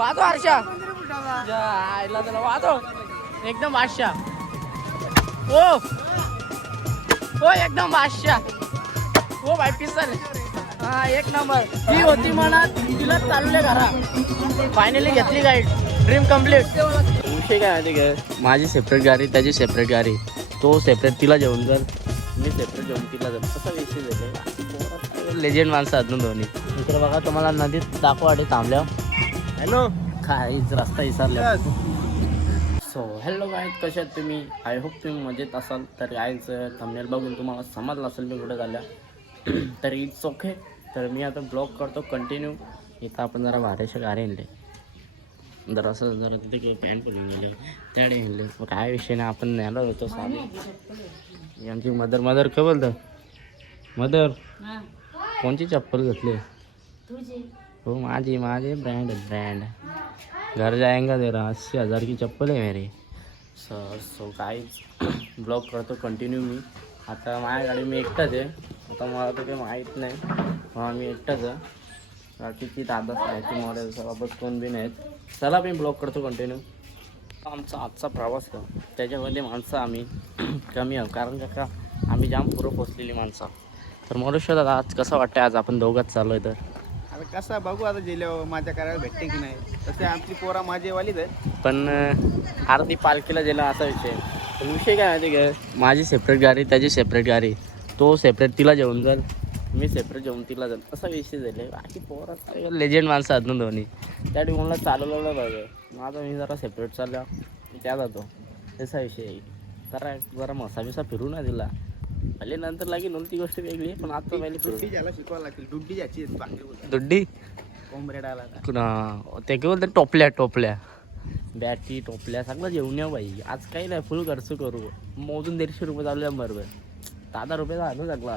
वाजव हर्षा आईला त्याला वाजव एकदम बादशाह ओ ओ एकदम बादशाह ओ भाई पिसल हा एक नंबर ती होती मनात तिला चालले घरा फायनली घेतली गाईड ड्रीम कम्प्लीट विषय काय माहिती का माझी सेपरेट गाडी त्याची सेपरेट गाडी तो सेपरेट तिला जेवण कर मी सेपरेट जेवण तिला जाऊ असा विषय झाला लेजेंड माणसं आहेत ना दोन्ही इकडे बघा तुम्हाला नदीत दाखवाटे थांबल्या हॅलो काहीच रस्ता विसरल्या सो हॅलो गाईज कसे आहेत तुम्ही आय होप तुम्ही मजेत असाल तर गाईज थंबनेल बघून तुम्हाला समजलं असेल मी कुठे झाल्या तर इट्स ओके तर मी आता ब्लॉग करतो कंटिन्यू इथं आपण जरा भाड्याच्या गाडी आणले जरा असं जरा तिथे काही पॅन्ट पडून गेले त्याडे आणले मग काय विषय नाही आपण न्यायला होतो साधी आमची मदर काय बोलतं मदर कोणची चप्पल घेतली हो माझी ब्रँड घर जाएंगा तेरा 80,000 की चप्पल आहे मेरी सो काहीच ब्लॉग करतो कंटिन्यू मी आता माझ्या गाडी मी एकटाच आहे आता मला तर काही माहीत नाही मग मी एकटाच आहे बाकीची दादाच आहे ती मॉडेल सोबत कोण बी नाहीत चला मी ब्लॉग करतो कंटिन्यू आमचा आजचा प्रवास का त्याच्यामध्ये माणसं आम्ही कमी आहोत कारण का आम्ही जाम पुरं पोचलेली माणसं तर मोरेश्वर दादा आज कसं वाटतं आज आपण दोघंच चालू आहे तर आता कसं बघू आता जिल्ह्यावर माझ्या करायला भेटते की नाही तसे आमची पोरा माझेवालीच आहे पण आरती पालखीला गेला असा विषय पण विषय काय माहिती का माझी सेपरेट गाडी त्याची सेपरेट गाडी तो सेपरेट तिला जेवण जाईल मी सेपरेट जेवण तिला जाईल असा विषय झाला बाकी पोरा लेजेंड माणसं आहेत ना दोन्ही त्या मला चालवलेलं पाहिजे मग आता मी जरा सेपरेट चालल्या त्या जातो तसा विषय आहे जरा मसा फिरू ना तिला भले नंतर लागेल ती गोष्ट वेगळी पण आता पहिले दुड्डी ज्याला शिकवायला लागतील दुड्डी ज्याची दुड्डी कोंबरेडाला ते काय बोलतात टोपल्या बॅटी टोपल्या सगळं जेवण या बाई आज काही नाही फुल खर्च करू मोजून 150 रुपये चालू बरोबर 10 रुपये झालं सगळा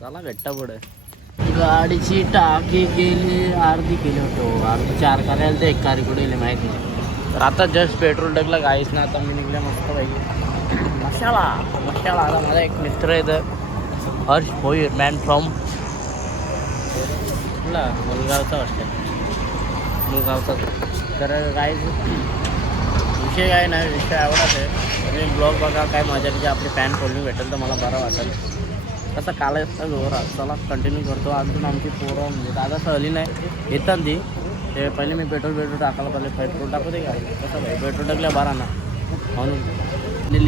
चला भेटता पुढे गाडीची टाकी गेली अर्धी केली होतो अर्धी 4 करायला तर 1 कारी कुठे गेली माहिती नाही तर आता जस्ट पेट्रोल टाकलं गाईच ना आता मी निघल्या मस्त पाहिजे मशाला आता माझा एक मित्र आहे तर हर्ष भोईर मॅन फ्रॉम मुलगावचा वाटतं मुलगावचा तर काय विषय काय नाही विषय आवडत आहे आणि ब्लॉग बघा काय मजा म्हणजे आपली पॅन्ट खोलून भेटेल तर मला बरं वाटेल कसं कालायचं जोरात चला कंटिन्यू करतो अजून आमची पोरं म्हणजे दादा सहली नाही येतात ती ते पहिले मी पेट्रोल टाकायला पहिले पेट्रोल टाकू दे काय कसं भाई पेट्रोल टाकल्या बारा ना म्हणून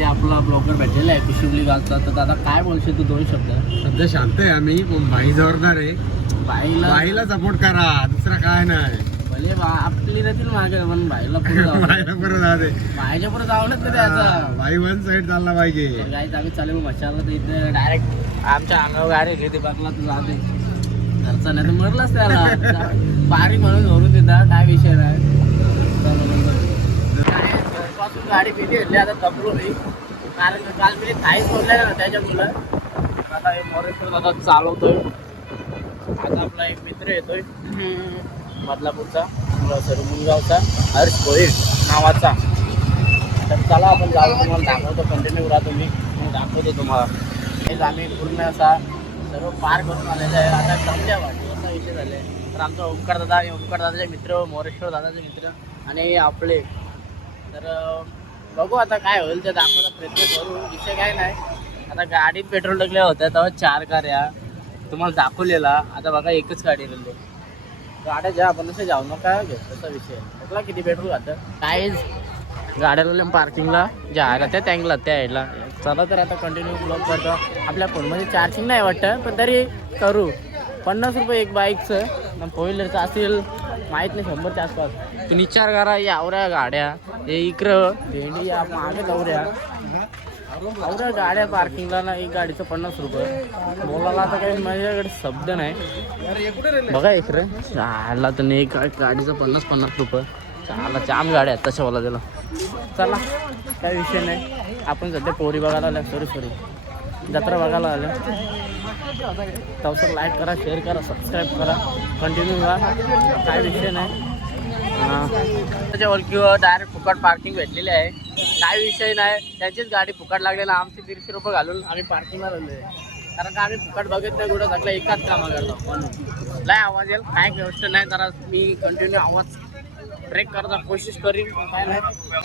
आपला ब्लॉगर भेटलेला आहे पिशिवली गावचा तर दादा काय बोलशील तू 2 शब्द सध्या शांत आहे आम्ही पण भाई जोरदार आहे बाईला सपोर्ट करा दुसरा काय नाही भले आपली राहतील मागे पण भाईला पुढे भाईच्या पुढे जावलंच नाही त्याचा भाई वन साईड चालला पाहिजे गाईच आम्ही चालू मशाला तर इथे डायरेक्ट आमच्या अंगावर गाडी घेते बघला तर जाते घरचा नाही तर मरलाच त्याला बारीक म्हणून धरून देतात काय विषय नाही पासून गाडी किती घेतली आता तपलो मी कारण काल मी काही सोडल्या ना त्याच्या मुलं आता हे मोरेश्वर आता चालवतोय आता आपला एक मित्र येतोय बदलापूरचा मुलगावचा हर्ष भोईर नावाचा तर चला आपण जाऊ तुम्हाला दाखवतो कंटिन्यू राहा तुम्ही दाखवतो तुम्हाला हेच आम्ही पूर्ण असा सर्व पार करून आलेलं आहे आता चांगल्या वाटतो असा विषय झाला आहे तर आमचा ओंकार दादाचे मित्र मोरेश्वर दादाचे मित्र आणि आपले तर बघू आता काय होईल ते दाखवायचा प्रयत्न करू विषय काय नाही आता गाडीत पेट्रोल टाकल्या होत्या तेव्हा 4 गाड्या तुम्हाला दाखवलेला आता बघा एकच गाडी राहिली गाड्या ज्या आपण असं जाऊ नका घेऊ तसा विषय बघला किती पेट्रोल घातं काहीच गाड्याला पार्किंगला जायला त्या टँकला त्या यायला चला तर आता कंटिन्यू ब्लॉग करतो आपल्या फोनमध्ये चार्जिंग नाही वाटतं पण तरी करू 50 रुपये एक बाईकचं 4 व्हीलरचं असेल माहीत नाही 100च्या आसपास तुम्ही विचार करा यावऱ्या गाड्या हे इकडं भेंडी या मागे दौऱ्या अवऱ्या गाड्या पार्किंगला ना एक गाडीचं 50 रुपये बोलायला आता काही माझ्याकडे शब्द नाही बघा इकडे चालला तर नाही एक गाडीचं 50 रुपये चालला जाम गाड्या आहेत तशा बोला त्याला चला काही विषय नाही आपण सध्या पोरी बघायला आल्या सॉरी जत्रा बघायला आल्या तवसर लाईक करा शेअर करा सबस्क्राईब करा कंटिन्यू करा काय विषय नाही त्याच्या ओळखीवर डायरेक्ट फुकट पार्किंग भेटलेली आहे काय विषय नाही त्यांचीच गाडी फुकट लागलेला आमची 150 रुपये घालून आम्ही पार्किंगला राहिलो आहे कारण का आम्ही फुकट बघत नाही कुठं सगळं एकाच कामा करतो म्हणून लय आवाज येईल काय गोष्ट नाही जरा मी कंटिन्यू आवाज ट्रेक करायचा कोशिश करीन काय नाही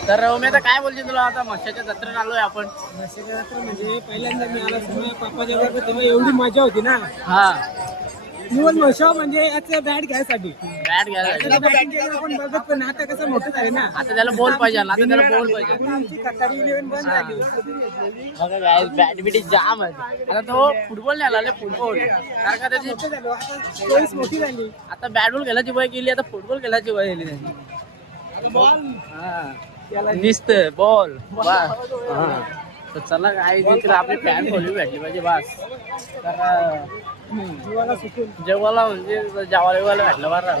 तर मी आता काय बोलते तुला आता म्हशाच्या जत्रेत आलोय आपण म्हणजे पहिल्यांदा मी आला समोर पप्पाच्या बरोबर तेव्हा एवढी मजा होती ना हा निवड म्हशा म्हणजे याचं बॅट घ्यायसाठी बॅट घ्यायला batting केलं आपण बघत पण आता कसं मोठं आहे ना आता त्याला बोल पाहिजे आता त्याला बोल पाहिजे आमची कतारी 11 बंद झाली बघा काय बॅट बिटी जाम आहे आता तो फुटबॉल नाही आला फुटबॉल कारण का त्याची मोठं झालो आता चोवीस मोठी झाली आता बॅट बॉल खेळायची वय गेली आता फुटबॉल खेळायची वय गेली त्याची निसत बॉल तर चला काय तिकडे आपली फॅन खोली भेटली पाहिजे बस तर जीवाला सुकून जेवायला म्हणजे जेवायला भेटलं बरं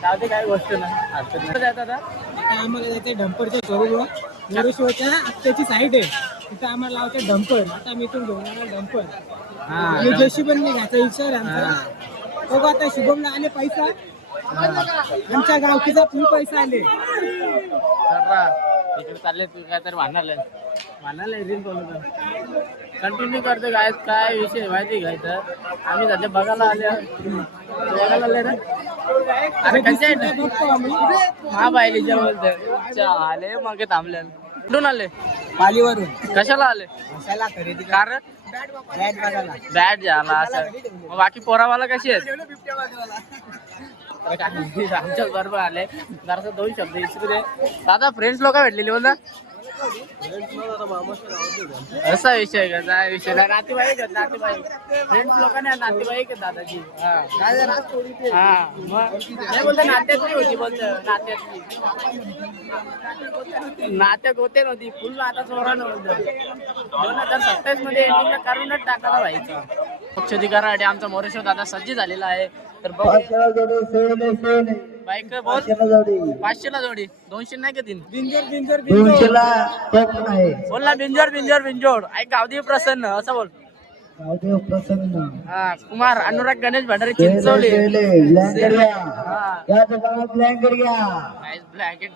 त्यामध्ये काही गोष्ट नाही आता आता आम्हाला जायचं डंपरच्या शोरूमला नरेश्वरच्या आत्याची साईड आहे तिथं आम्हाला लावते डंपर आता मी इथून घेऊन येणार डंपर जशी पण मी घ्यायचा विचार आहे आमचा बघू आता शुभमला आले पैसा आमच्या गावकीचा फुल पैसा आले इकडे चालले तू काय तर म्हणाले रील बोलत कंटिन्यू करतो काय काय विषय माहिती काय तर आम्ही सध्या बघायला आले रे अरे कसे बघतो आम्ही हा बायलीच्या बोलतोय आले मग थांबले कुठून आले पालीवरून कशाला आले कशाला खरेदी कारण बॅट बघायला बॅट झाला असं मग बाकी पोरावाला कशी आहेत आमच्याच बरोबर आले जरासं 2 शब्द विचारू दे दादा फ्रेंड्स लोक भेटलेली बोलता असा विषय का काय विषय नाही नातेवाईक आहेत नातेवाईक फ्रेंड्स लोकांनी नातेवाईक आहेत दादाची हा मग नाही बोलतो नात्यातली होती बोलतो नात्यात होते नव्हती फुल आता चोरानं बोलतो 2027 मध्ये एंडिंगला करूनच टाकायला व्हायचं पक्षधी कराडे आमचा मोरेश्वर दादा सज्ज झालेला आहे तर बाईक बोल 500 ला जोडी 200 नाही का 3 बिंजर बोल ना बिंजोड ऐक गावदेव प्रसन्न असं बोल हा कुमार अनुराग गणेश भंडारी चिंचवली ब्लँकेट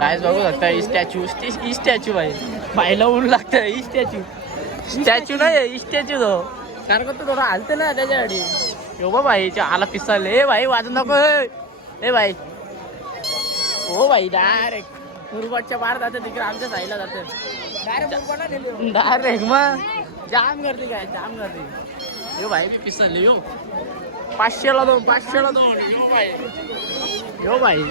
काय बघू शकता स्टॅच्यू भाई पाहिलं ऊन लागतं स्टॅच्यू नाही स्टॅच्यू तो कारण का तो थोडा हलते ना त्याच्यासाठी यो भाई आला पिसाल ए भाई वाजून नको ए भाई हो भाई डायरेक्ट मुरबाडच्या बाहेर जातं तिकडे आमच्या साईडला जातं डायरेक्ट मग जाम गर्दी यो भाई मी पिसल यो 500ला 2 यो भाई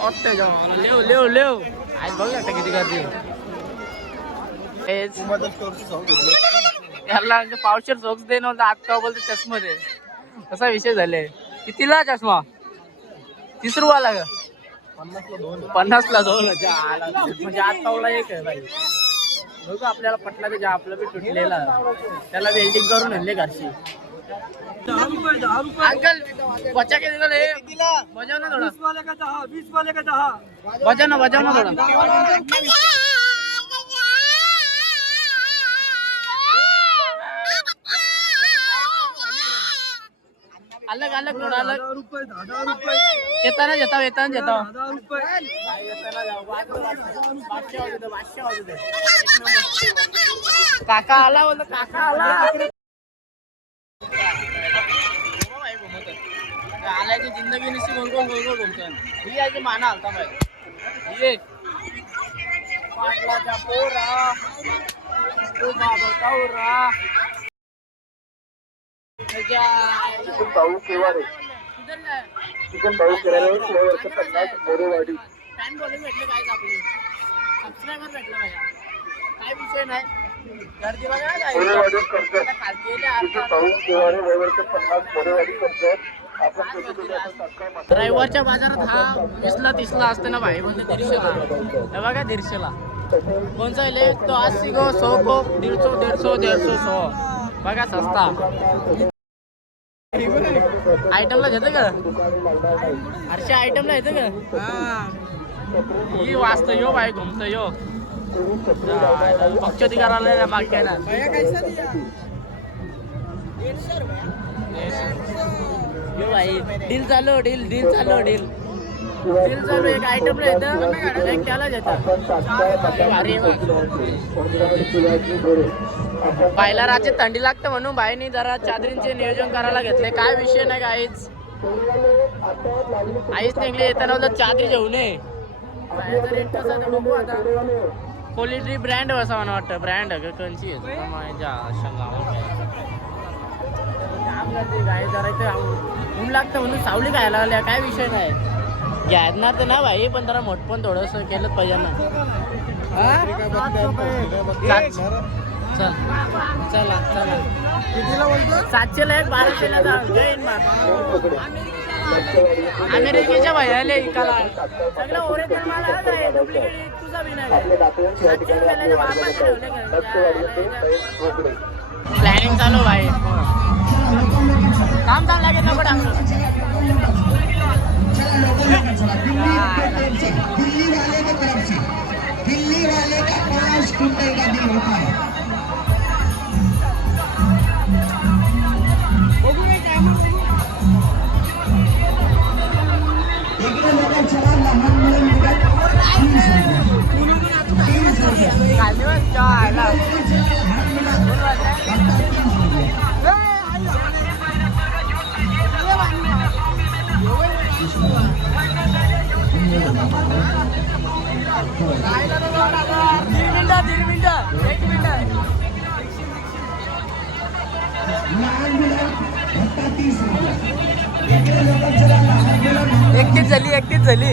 ऑट्टे जाऊ लेव आज बघू आता किती गर्दी याला पावशेर सोक्स दे नव्हता आता बोलते चष्मा दे कसा विषय झाले कितीला चष्मा 30 रुपयाला का 50ला 2 म्हणजे आत्तावला एक आहे भाई बघू आपल्याला पटला तर आपलं बी तुटलेला त्याला वेल्डिंग करून आणले घरची अंकल बच्चा किती झाले बजाव ना थोडा 20 वाले का 10 बजाव ना थोडा अलग थोडा अलग येताना येता काका आला बोलतो काका आला आल्याची जिंदगी निश्चित गोल घुमतो ही याची माना आलता भाई ये पाटलाच्या पोरा तू बाबा काऊरा भाऊ केवारे चिकन भाऊ केवारे 50 मोरेवाडी फॅन बॉलिंग भेटले काय आपली सबस्क्रायबर भेटला माझ्या काय विषय नाही गर्दी बघा मोरेवाडी करतात चिकन भाऊ केवारे 50 मोरेवाडी करतात रविवारच्या बाजारात हा 20ला 30ला असते ना भाई म्हणजे 150ला हे बघा 150ला कोणचा आहे तो 80 को 100 को 150 100 बघा सस्ता आयटमला घेतं का हरशा आयटमला येतं का ही वाचतं यो भाई घुमतं यो पक्षोती करायला मागे ना यो भाई डील चालू एक आयटमला येतं एक त्याला येतं बायला रात्री थंडी लागतं म्हणून बाईनी जरा चादरींचे नियोजन करायला घेतले. काय विषय नाही काहीच. आईच निघली येताना होतं चादरी घेऊन ये. बाहेरचा रेट कसा तर बघू आता. क्वालिटी ब्रँड असं मला वाटतं. ब्रँड कंची आहे माझ्या अशा गाय जरा इथे ऊन लागतं म्हणून सावली खायला लागल्या. काय विषय नाही घ्यायला तर ना भाई पण जरा मोठपण थोडंसं केलंच पाहिजे ना. चल चला चला कितीला बोलतो? 700ला एक 1200ला जा. जैन अमेरिकेच्या भैयाले इकाला सगळं ओरिजिनल माल आहे. डुप्लिकेट तुझा बी नाही. 700 रुपयाला वापस ठेवले. प्लॅनिंग चालू भाई. काम चांगलं लागेल ना बडा. दिल्ली वाले का 5 कुंटल का दिल होता है. एकटीच झाली.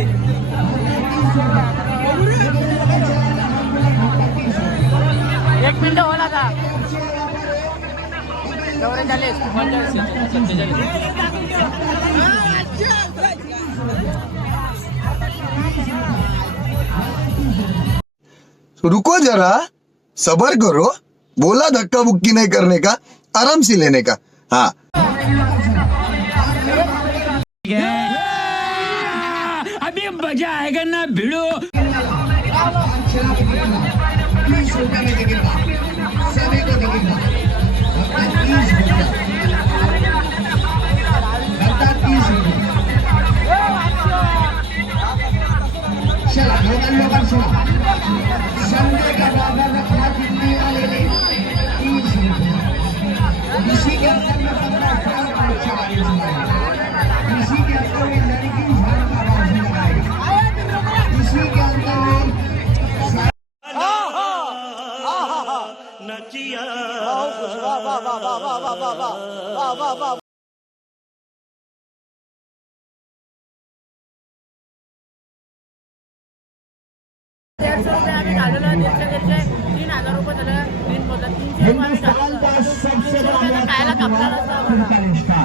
एक मिनिट होला का एवढे झाले. रुको जरा सबर करो. बोला धक्का बुक्की नहीं करने का, आराम से लेने का. हाँ अभी मजा आएगा ना भिड़ो. 30 रुपये में देखेगा, सभी को देखेगा. 30 रुपये. चला दोघांना सोडा. संडे का बाजार रखा दिल्ली वाले ने 30 रुपये. इसी के अंदर में 15 और 40 रुपये. इसी के अंदर में लड़की झाड़ का बाजू लगाएगी. इसी के अंदर में ₹150 आम्ही घालवलं. 3,000 रुपये झालं. 300 रुपये आम्ही घालवलं. खायला कापला नसता.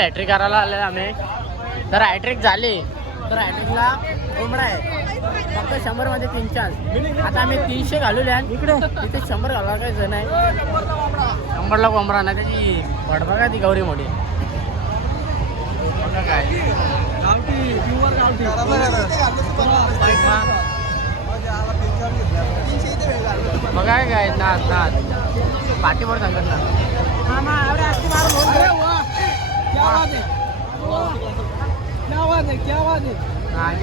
हॅट्रिक करायला आले आम्ही. तर हॅट्रिक झाली तर हॅट्रिकला कोंबडा आहे फक्त 100 मध्ये 300. आता आम्ही 300 घालवले. इकडे तिथे 100 घालवा काय जण आहे. 100ला कोंबडा नाही त्याची वाट बघा ती गौरी मोठी काय बघा काय नाच नाच पाठीवर सांगत ना.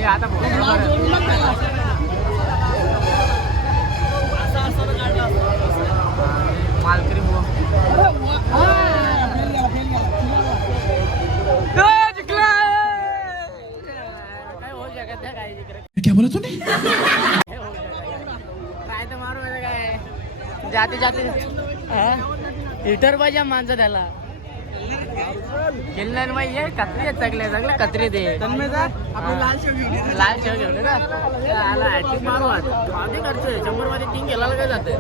आता मालकरी क्या बोला तूने? काय तर मारू काय जाते जाते हिटर पाहिजे माणसं त्याला खेळणार माहिती कत्री सगळे सगळे कत्री दे लाल शेव घेऊन हॅट्रिक मारू आधी करतोय 100 मध्ये 3 गेला काय जाते.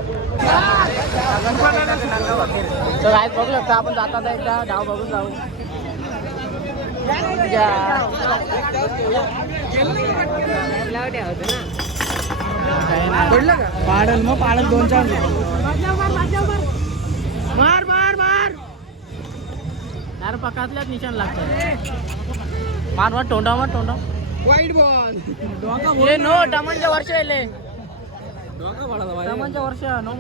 तर आज बघू शकता आपण जातात एकदा धाव बघून जाऊ. पाडल मग पाडल 2-4 मार मार मार यार पकातल्याच निशाण लागतं. मार मार तोंडा मार तोंडा. वाईट बॉल ये नो टमांच्या वर्ष येले टमांच्या वर्ष नो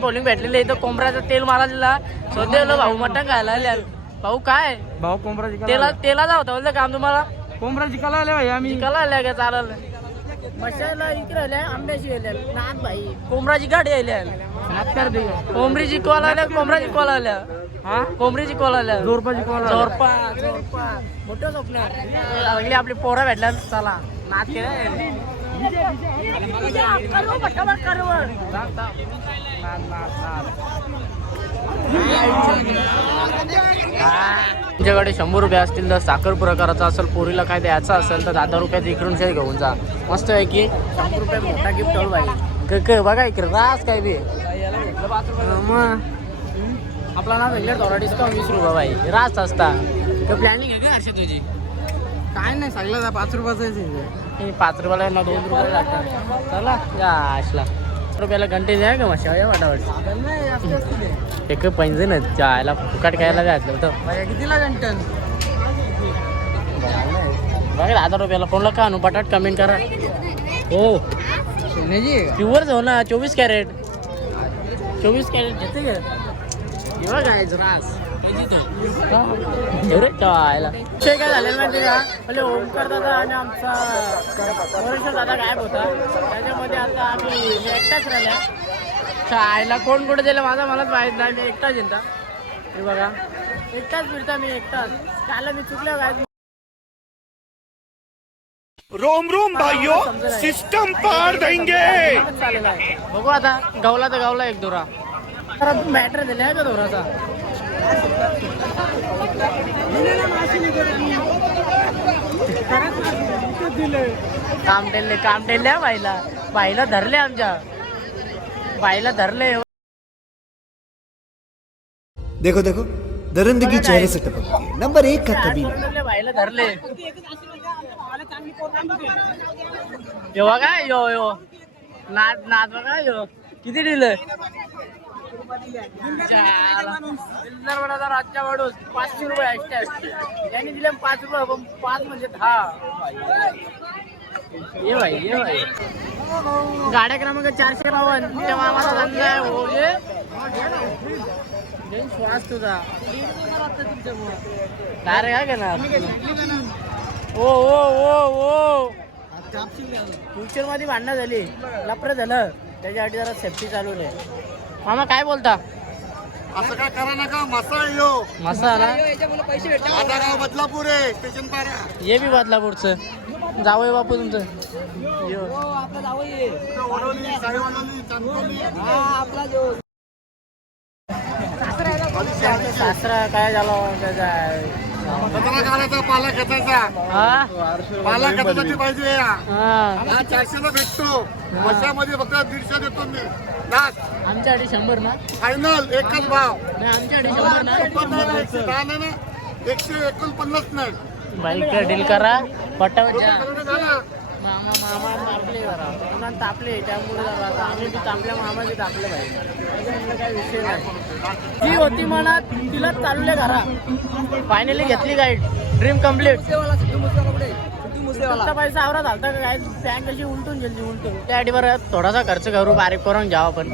बॉलिंग भेटलेली इथं कोंबड्याचं तेल मारायला सध्या भाऊ मटण खायला आले. भाऊ काय भाऊ कोंबडा तेला तेला जाऊ होतं बोलतं काम तुम्हाला कोंबडा जिंकायला आले भाई आम्ही जिंकायला आल्या का चालेल मशाला इकडे राहिल्या आंब्याची गेल्या नाथ भाई कोंबराची गाडी आल्या कोंबरीची कॉल आल्या कोंबराची कॉल आल्या हा कोंबरीची कॉल आल्या जोरपाची कॉल जोरपा जोरपा मोठं स्वप्न लागली आपली पोरं भेटल्या चला नाच केला तुमच्याकडे 100 रुपये असतील तर साखर प्रकाराचा असेल पोरीला काय द्यायचा असेल तर 10 रुपयात इकडून घेऊन जा मस्त आहे की 100 रुपये मोठा गिफ्ट ठेवलं पाहिजे बघा इकडे रास काय बी मग आपला ना वेगळ्या थोडा डिस्काउंट 20 रुपये भाई रास असता प्लॅनिंग आहे का हर्षी तुझी काय नाही सांगलं 5 रुपयाचं 5 रुपयाला ना 2 रुपये लागतात चला या आशला रुपयाला घंटे द्या का मशा या वाटावट एक पैंजे ना जायला फुकाट खायला जायचं होतं कितीला घंटन बघा 10 रुपयाला फोनला का आणू पटाट कमेंट करा हो प्युअर जाऊ ना 24 कॅरेट 24 कॅरेट घेते का एवढं काय रास एवढे चायला काय झालेलं माहिती का पहिले ओमकार दादा आणि आमचा मोरेश्वर दादा गायब होता त्याच्यामध्ये आता आम्ही एकटाच राहिल्या चायला कोण कुठे दिलं माझा मलाच माहीत नाही मी एकटाच येता हे बघा एकटाच फिरता मी एकटाच त्याला मी चुकल्या काय रोम रोम भाइयों सिस्टम पार देंगे चालेला आहे बघू आता गावला तर गावला एक दोरा मॅटर दिला आहे का दोराचा काम टेलले बाईला धरले आमच्या बाईला धरले देखो देखो दरिंदगी चेहरे से टपकती है नंबर 1 का कबीला बाईला धरले यो बघा यो नाद बघा यो किती दिलं रातच्या वाढून 500 रुपये एक्स्ट्रा त्यांनी दिले 5 रुपये पण 5 म्हणजे 10 ये भाई गाड्या क्रमांक 452 त्या मामाचा धंदा आहे हो श्वास तुझा काय रे काय करणार ओ फ्युचर मध्ये भांडणं झाली लफडं झालं त्याच्यासाठी जरा सेफ्टी चालू आहे मामा काय बोलता असं काय करा नका मसा यो मसाला माझा गाव बदलापूर आहे स्टेशन पारा ये बी बदलापूरचं जावय बापू तुमचं यो. वडवली साडेवडवली चांदवली सासरा काय झालं त्याचा कचरा काढायचा पाला खेचायचा हा पाला खेचायची पाहिजे हा हा 400ला भेटतो वर्षामध्ये फक्त 150 देतो मी लाख आमच्यासाठी 100 ना फायनल एकच भाव नाही आमच्यासाठी 100 ना 110 नाही ना 149 नाही बाईक डील करा पटावच्या झाला मामा तापले जरा पुन्हा तापले त्यामुळे जरा आता आम्ही बी तापल्या मामाचे तापले पाहिजे काही विषय नाही ती होती मनात तिला चालले घरा फायनली घेतली गाईड ड्रीम कम्प्लीट पैसा आवरा झालता का काय बँक कशी उलटून गेली उलटून त्यासाठी बरं थोडासा खर्च करू बारीक करून घ्यावं आपण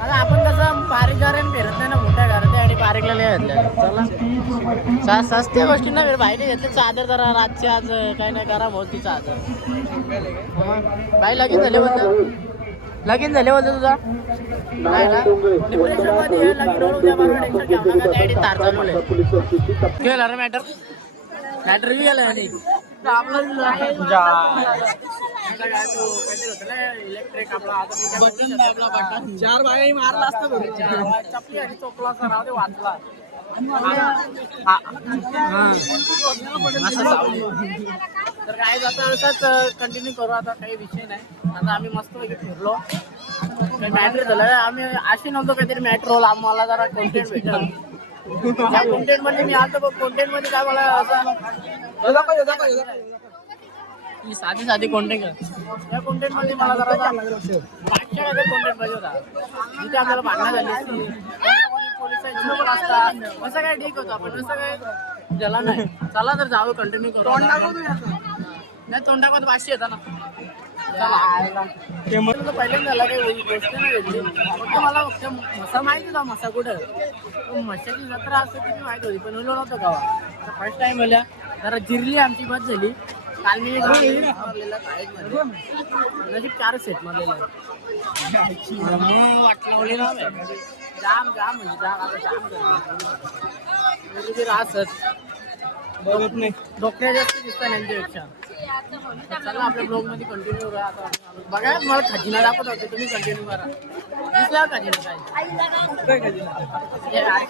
आता आपण कसं बारीक घराने फिरत नाही ना मोठ्या घरात त्यासाठी बारीकला नाही घेतल्या चला सस्त्या गोष्टी ना बाईने घेतली चादर जरा रातची आज काही नाही करा भाऊ ती चादर बाई लगीन झाले बोलतो तुझा नाही ना डिप्रेशनमध्ये लगीन होऊन द्या मला टेन्शन घ्यावं नका त्यासाठी तार चालवले गेला रे मॅटर बी गेला नाही इलेक्ट्रिक आपला बटन 4 बाया मारला असता चपली आणि चोपला असा राहू दे वाचला तर काय जाता असंच कंटिन्यू करू आता काही विषय नाही आता आम्ही मस्त पैकी फिरलो काही मॅटर झालं आम्ही अशी नव्हतो काहीतरी मॅटर होईल आम्हाला जरा कॉन्टेंट भेटेल त्या कॉन्टेंट मध्ये मी आलो कॉन्टेंट मध्ये काय मला असं साधी कॉन्टेंट या कॉन्टेंट मध्ये मला जरा मागच्या कॉन्टेंट पाहिजे होता जिथे आपल्याला भांडणं झाली असती पोलिसांची असतात असं काय ठीक होतं पण असं काय झाला नाही चला तर जाऊ कंटिन्यू करू नाही तोंडाकत भाषी येतात ना पहिल्यांदा झाला काही गोष्ट नाही भेटली फक्त मला फक्त मसा माहिती होता मसा कुठं मशाची जत्रा असं किती माहिती होती पण उलो नव्हतं गावा फर्स्ट टाइम आल्या जरा जिरली आमची बस झाली काल मी मारलेला काहीच म्हणजे नजीक 4 सेट मारलेला वाटलावलेला जाम जाम म्हणजे जाम आता जाम गर्दी राहत बघत नाही डोक्या जास्त दिसतात यांच्यापेक्षा. चला आपल्या ब्लॉग मध्ये कंटिन्यू करा. आता बघा मला खजिना दाखवत होते तुम्ही कंटिन्यू करा. दिसला खजिना काय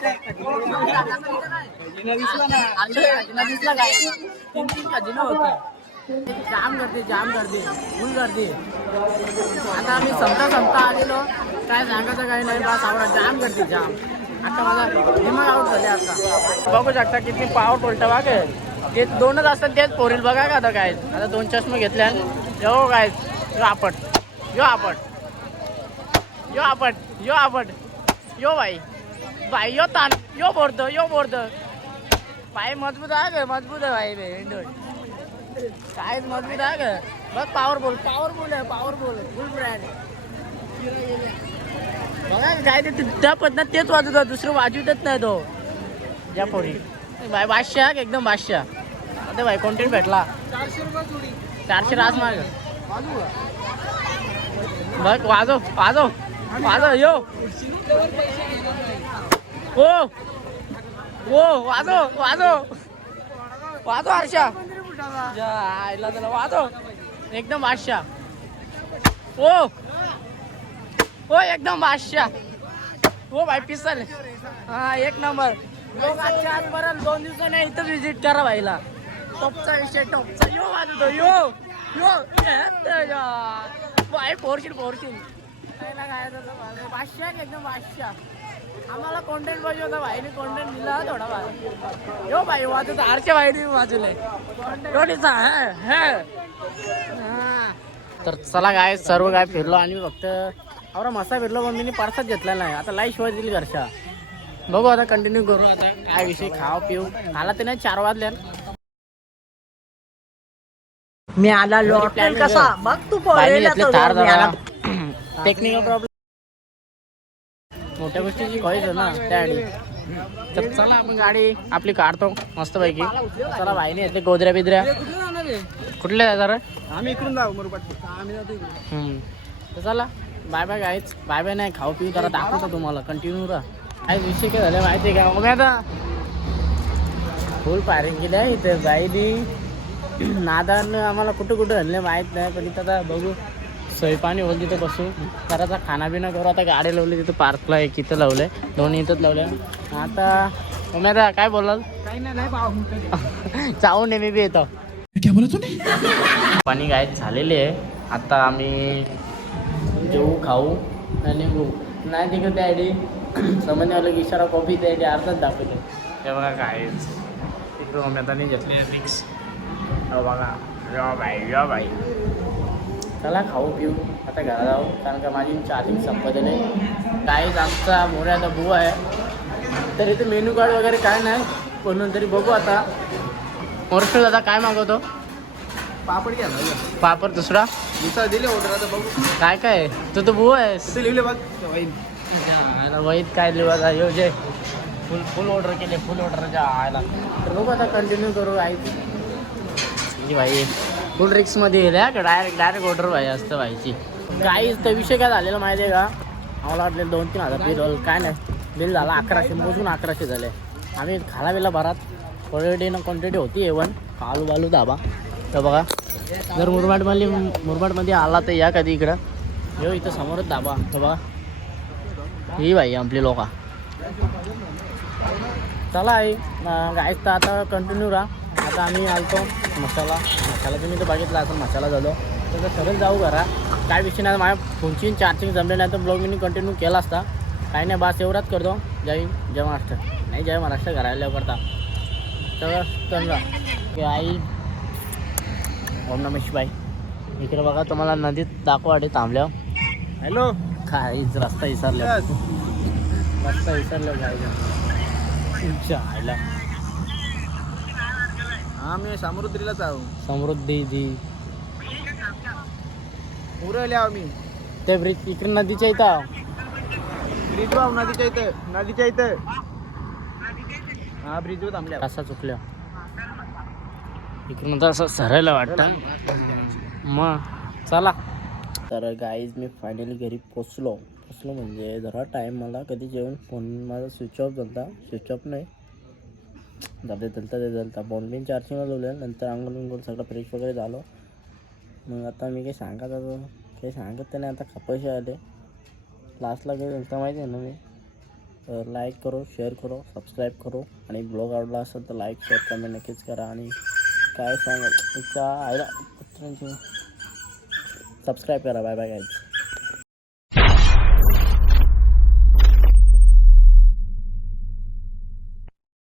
काय खजिना दिसला ना खजिना दिसला काय 3 खजिना होता. जाम गर्दी फुल गर्दी. आता आम्ही संपता आलेलो काय सांगायचं काही नाही बस आवडा जाम गर्दी जाम. आता माझा दिमाग आउट झाले. आता बघू शकता किती पावर टोलटा बघ ते 2च असतात तेच पोरील बघा का आता काय. आता 2 चष्मे घेतल्या यो काय यो आपट यो भाई यो तान यो बोर्द भाई मजबूत आहे भाई काय मजबूत आहे का बस पावरफुल फुल ब्रँड बघा काय ते त्या पद्धत तेच वाजवतात दुसरं वाजवतच नाही तो ज्या पोरी भाई बादशाह एकदम बादशाह. आता भाई कॉन्टेंट भेटला 400 रुपये जोडी 400 रास माग बघ वाजव यो ओ वाजव हर्षा आईला त्याला वाजव एकदम बादशाह ओ एकदम बादशाह भाई पिसल हा 1 नंबर. लोक आजच्या आज बरं 2 दिवसाने इथं विजिट करा भाईला. टॉपचा विषय टॉपचा यो वाजतो यो भाई फोरशील बादशाह एकदम बादशाह. आम्हाला कॉन्टेंट पाहिजे होता भाईने कॉन्टेंट दिला थोडा भाई यो भाई वाजवतो आरच्या भाईने वाजवले तर चला काय सर्व काय फिरलो आणि फक्त आवरा मसा फिरलो मम्मीने परसात घेतला नाही. आता लाईव्ह शिवाय दिली घरच्या बघू आता कंटिन्यू करू. आता काय विषय खाऊ पिऊ आला ते नाही 4 वाजल्या मी आला लॉटल कसा बघ तू टेक्निकल प्रॉब्लेम मोठ्या गोष्टीची कॉलेज ना त्याआधी. तर चला आपण गाडी आपली काढतो मस्त पैकी. चला भाईने येतले गोदऱ्या बिद्र्या कुठल्या जरा आम्ही इकडून जाऊ मुरबाड आम्ही जातो तर चला बाय गायच बाय नाही खाऊ पिऊ जरा दाखवतो तुम्हाला कंटिन्यू राहा. काय विषय काय झालं माहिती आहे का मग आता फुल फायरिंग केली आहे इथे बाईनी नादानं आम्हाला कुठं हल्ले माहीत नाही. पण इथं आता बघू स्वयंपाणी होईल तिथं बसू जराचा खानापिना करू. आता गाडी लावली तिथं पार्कला एक इथं लावलंय 2 इथंच लावल्या. आता उमेदा काय बोलाल काही नाही चावू नये मी बी येतो पाणी गायच झालेली आहे. आता आम्ही जेवू खाऊ आणि निघू नाही तिकडे त्याआधी समजणे आलं की इशारा कॉफी त्याआधी अर्धाच दाखवतो. ते बघा कायच तिकडं उमेदाने घेतले फिक्स बघा यो बाई चला खाऊ पिऊ आता घरा जाऊ कारण का माझी चार्जिंग संपत नाही. काहीच आमचा मोऱ्याचा बुवा आहे तर इथे मेनू कार्ड वगैरे काय नाही म्हणून तरी बघू आता. मोरशल आता काय मागवतो पापड घ्या ना पापड दुसरा दिले ऑर्डर आता बघू काय तू तर बुवा आहेस ते लिहिले बघ वहीत काय लिहा यो जे फुल ऑर्डर केले फुल ऑर्डरच्या आयला. तर बघू आता कंटिन्यू करू आई भाई फुल रिक्समध्ये येईल का डायरेक्ट ऑर्डर भाई असतं व्हायची. काहीच तर विषय काय झालेला माहिती आहे का आम्हाला वाटले 2-3 हजार बिल काय नाही बिल झाला 1100 मोजून 1100 झाले. आम्ही खाला बिला भरात क्वालिटी ना क्वांटिटी होती A1 आलू बालू दाबा. तर बघा जर मुरबाडमध्ये आला तर या कधी इकडं येऊ इथं समोरच दाबा. तर बघा ही भाई आपली लोका चला आहे गायच तर आता कंटिन्यू राहा. आता आम्ही आलतो मसाला तुम्ही तर बघितला असं मसाला झालो तर सरळ जाऊ घरा. काय विषय नाही माझ्या फोनची चार्जिंग जमले नाही तर ब्लॉग मी कंटिन्यू केला असता. काही नाही बस एवढाच करतो. जय महाराष्ट्र नाही जय महाराष्ट्र घरायला करता तर समजा की आई ओम नमः शिवाय. इकडे बघा तुम्हाला नदीत दाखवाटे थांबल्या हॅलो काहीच रस्ता विसरल्या आयला आम्ही समुद्रीला जाऊ समृद्धी उरले आम्ही ते ब्रिज इकडे नदीच्या इथं ब्रिजवर नदीच्या इथं हा ब्रिजवर थांबल्या कसा चुकल्या इकडून तर असं सरायला वाटतं मग चला. तर गाईज मी फायनली घरी पोचलो म्हणजे जरा टाईम मला कधी जेवण फोन माझा स्विच ऑफ नाही दलता फोन बिन चार्जिंगला लावलं. नंतर अंघोळ सगळं फ्रेश वगैरे झालो. मग आता मी काही सांगत नाही. आता खपायचे आले लास्टला काही झालं माहिती आहे ना मी. तर लाईक करो, शेअर करो, सबस्क्राईब करो आणि ब्लॉग आवडला असेल तर लाईक शेअर कमेंट नक्कीच करा. आणि काय सांगाल सबस्क्राईब करा. Bye bye guys.